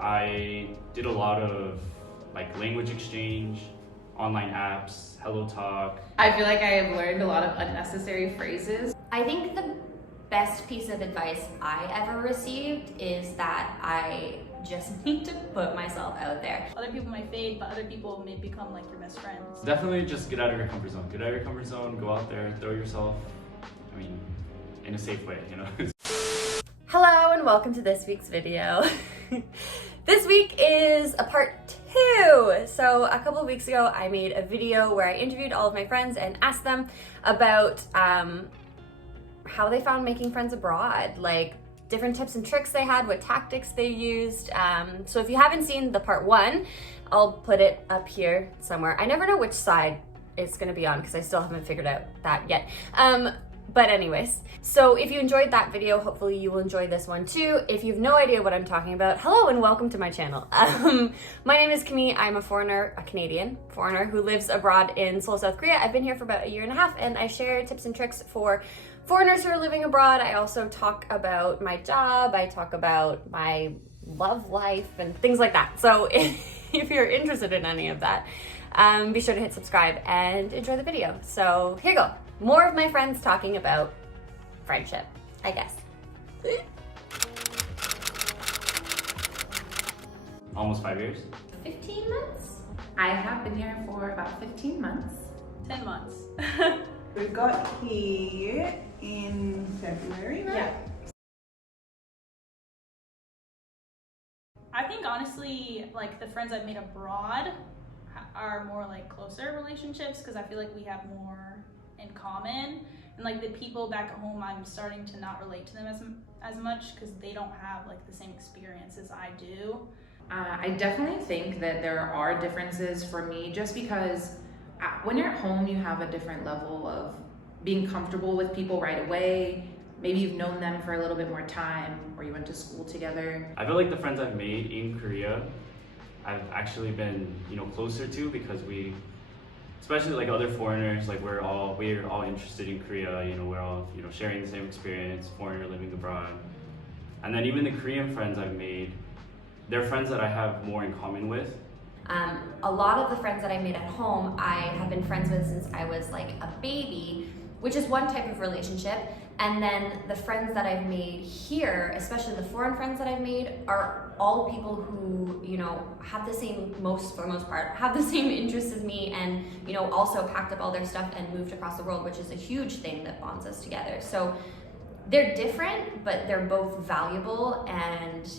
I did a lot of like language exchange, online apps, Hello Talk. I feel like I have learned a lot of unnecessary phrases. I think the best piece of advice I ever received is that I just need to put myself out there. Other people might fade, but other people may become like your best friends. Definitely just get out of your comfort zone. Get out of your comfort zone, go out there, throw yourself, in a safe way, Hello and welcome to this week's video. This week is a part 2. So a couple of weeks ago I made a video where I interviewed all of my friends and asked them about how they found making friends abroad, like different tips and tricks they had, what tactics they used. So if you haven't seen the part 1, I'll put it up here somewhere. I never know which side it's gonna be on because I still haven't figured out that yet. But anyways, so if you enjoyed that video, hopefully you will enjoy this one too. If you have no idea what I'm talking about, hello and welcome to my channel. My name is Camille. I'm a foreigner, a Canadian foreigner who lives abroad in Seoul, South Korea. I've been here for about 1.5 years and I share tips and tricks for foreigners who are living abroad. I also talk about my job. I talk about my love life and things like that. So if you're interested in any of that, be sure to hit subscribe and enjoy the video. So here you go. More of my friends talking about friendship, I guess. Almost 5 years. 15 months? I have been here for about 15 months. 10 months. We got here in February, right? Yeah. I think honestly, like the friends I've made abroad are more like closer relationships because I feel like we have more in common, and like the people back at home I'm starting to not relate to them as much because they don't have like the same experiences I do. I definitely think that there are differences for me just because when you're at home you have a different level of being comfortable with people right away. Maybe you've known them for a little bit more time or you went to school together. I feel like the friends I've made in Korea, I've actually been, closer to because especially like other foreigners, like we're all interested in Korea, we're all, sharing the same experience, foreigner living abroad. And then even the Korean friends I've made, they're friends that I have more in common with. A lot of the friends that I made at home, I have been friends with since I was like a baby, which is one type of relationship. And then the friends that I've made here, especially the foreign friends that I've made, are all people who, have the same, for the most part, have the same interests as me and, also packed up all their stuff and moved across the world, which is a huge thing that bonds us together. So they're different, but they're both valuable, and,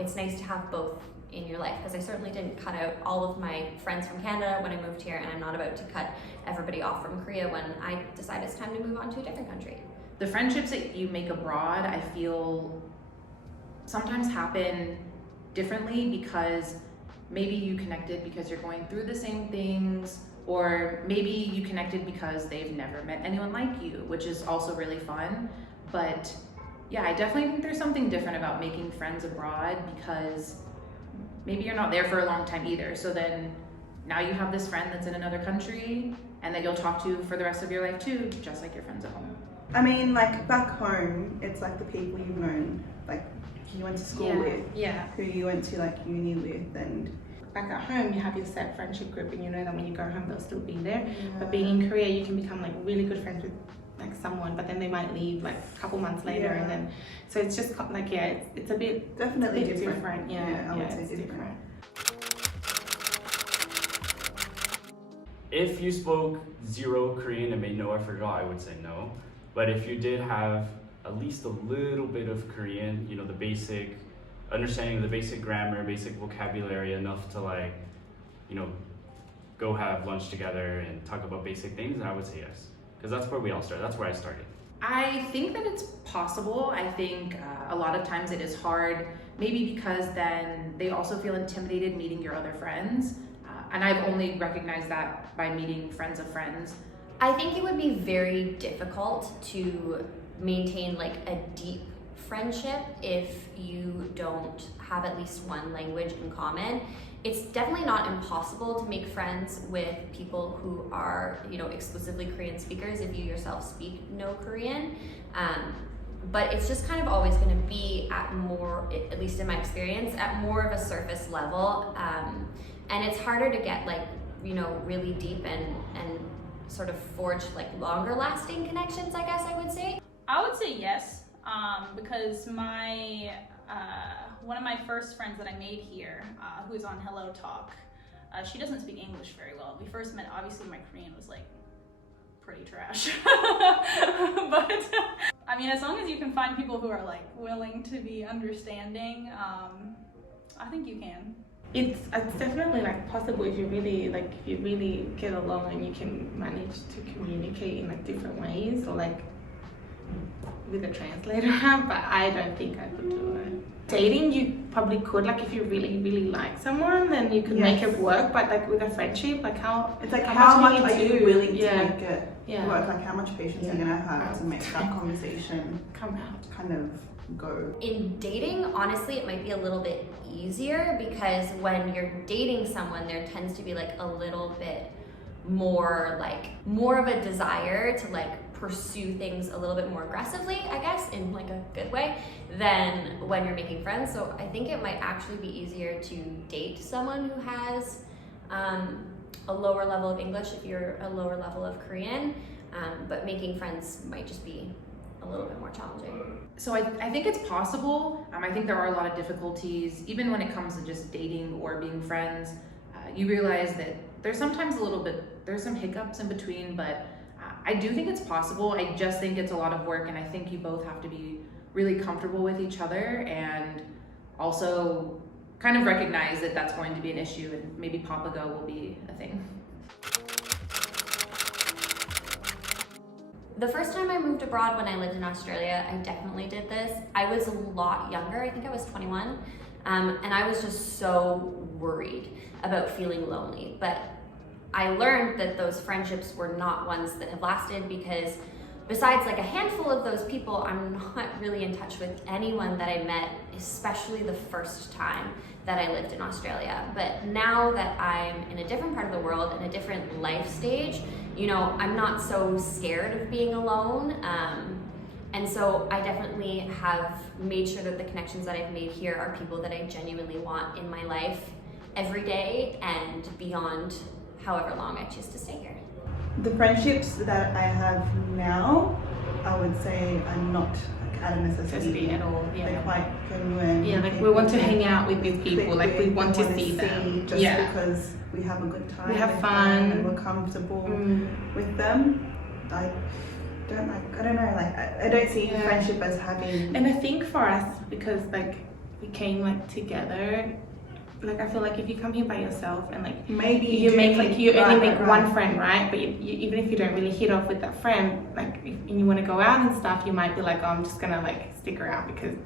it's nice to have both in your life, because I certainly didn't cut out all of my friends from Canada when I moved here, and I'm not about to cut everybody off from Korea when I decide it's time to move on to a different country. The friendships that you make abroad, I feel sometimes happen differently because maybe you connected because you're going through the same things, or maybe you connected because they've never met anyone like you, which is also really fun. But yeah, I definitely think there's something different about making friends abroad because maybe you're not there for a long time either. So then now you have this friend that's in another country and that you'll talk to for the rest of your life too, just like your friends at home. I mean, like back home, it's like the people you've known, like you went to school with, who you went to like uni with, and back at home you have your set friendship group and you know that when you go home they'll still be there. But being in Korea you can become like really good friends with like someone, but then they might leave like a couple months later, and then so it's just like it's a bit definitely different. I would say it's different. If you spoke 0 Korean and made no effort at all, I would say no. But if you did have at least a little bit of Korean, the basic understanding of the basic grammar, basic vocabulary, enough to go have lunch together and talk about basic things, then I would say yes. Because that's where we all started. That's where I started. I think that it's possible. I think a lot of times it is hard, maybe because then they also feel intimidated meeting your other friends. And I've only recognized that by meeting friends of friends. I think it would be very difficult to maintain like a deep friendship if you don't have at least one language in common. It's definitely not impossible to make friends with people who are, exclusively Korean speakers if you yourself speak no Korean. but it's just kind of always going to be at more, at least in my experience, at more of a surface level, and it's harder to get like, you know, really deep and sort of forge like longer lasting connections, I guess I would say. I would say yes, because my one of my first friends that I made here, who's on Hello Talk, she doesn't speak English very well. We first met, obviously my Korean was like pretty trash. But I mean, as long as you can find people who are like willing to be understanding, I think you can. It's definitely like possible if you really get along and you can manage to communicate in like different ways, or like with a translator. But I don't think I could do it. Dating, you probably could, like if you really like someone, then you could make it work. But like with a friendship, like how much are you willing to make it work? Like how much patience are you gonna have to make that conversation come out, kind of go? In dating, honestly, it might be a little bit easier because when you're dating someone, there tends to be like a little bit more of a desire to like pursue things a little bit more aggressively, I guess, in like a good way, than when you're making friends. So I think it might actually be easier to date someone who has a lower level of English if you're a lower level of Korean, but making friends might just be a little bit more challenging. So I think it's possible. I think there are a lot of difficulties, even when it comes to just dating or being friends. You realize that there's sometimes there's some hiccups in between, but I do think it's possible. I just think it's a lot of work, and I think you both have to be really comfortable with each other and also kind of recognize that that's going to be an issue, and maybe Papago will be a thing. The first time I moved abroad when I lived in Australia, I definitely did this. I was a lot younger, I think I was 21, and I was just so worried about feeling lonely. But I learned that those friendships were not ones that have lasted, because besides like a handful of those people, I'm not really in touch with anyone that I met, especially the first time that I lived in Australia. But now that I'm in a different part of the world, in a different life stage, you know, I'm not so scared of being alone. And so I definitely have made sure that the connections that I've made here are people that I genuinely want in my life every day and beyond however long I choose to stay here. The friendships that I have now, I would say are not like out of necessity at all. Yeah. They're quite genuine. Yeah, like we want to hang out with these people, like we want to see them. Just because we have a good time. We have fun. And we're comfortable with them. I don't know, like I don't see friendship as having. And I think for us, because like we came like together, like I feel like if you come here by yourself and like maybe you only make one friend, right? But you, even if you don't really hit off with that friend, like if you want to go out and stuff, you might be like, oh, I'm just gonna like stick around because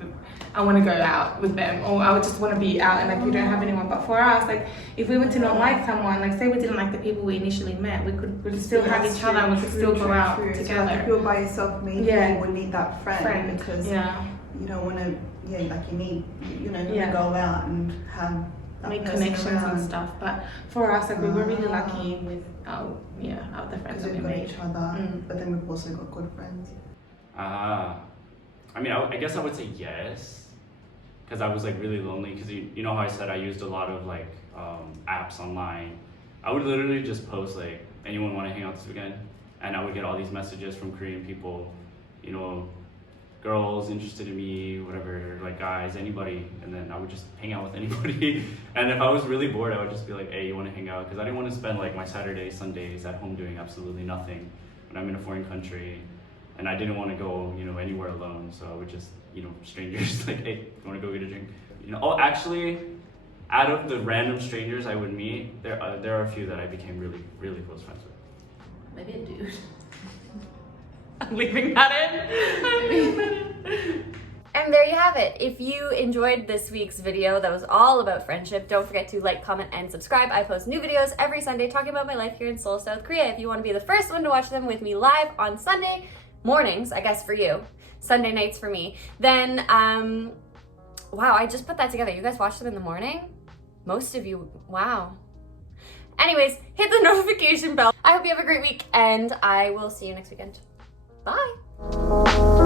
I want to go out with them, or I would just want to be out, and like you don't have anyone. But for us, like if we were to not like someone, like say we didn't like the people we initially met, we'd still have each other and we could still go out together. So like if you're by yourself, maybe you would need that friend because you don't want to. Yeah, like you need, you know, to go out and have. Make connections and stuff, but for us, like we were really lucky with our the friends that we made. Each other, but then we've also got good friends. I mean, I guess I would say yes, because I was like really lonely. Because you know how I said I used a lot of like apps online. I would literally just post like, anyone want to hang out this weekend, and I would get all these messages from Korean people, you know, girls interested in me, whatever, like guys, anybody, and then I would just hang out with anybody. And if I was really bored, I would just be like, hey, you want to hang out? Because I didn't want to spend like my Saturdays, Sundays at home doing absolutely nothing when I'm in a foreign country, and I didn't want to go, you know, anywhere alone. So I would just, you know, strangers like, hey, you want to go get a drink? You know, oh, actually, out of the random strangers I would meet, there are a few that I became really, really close friends with. Maybe a dude. I'm leaving that in. And there you have it. If you enjoyed this week's video that was all about friendship, don't forget to like, comment, and subscribe. I post new videos every Sunday talking about my life here in Seoul, South Korea. If you want to be the first one to watch them with me live on Sunday mornings, I guess for you, Sunday nights for me, then, wow, I just put that together. You guys watch them in the morning? Most of you, wow. Anyways, hit the notification bell. I hope you have a great week, and I will see you next weekend. Bye.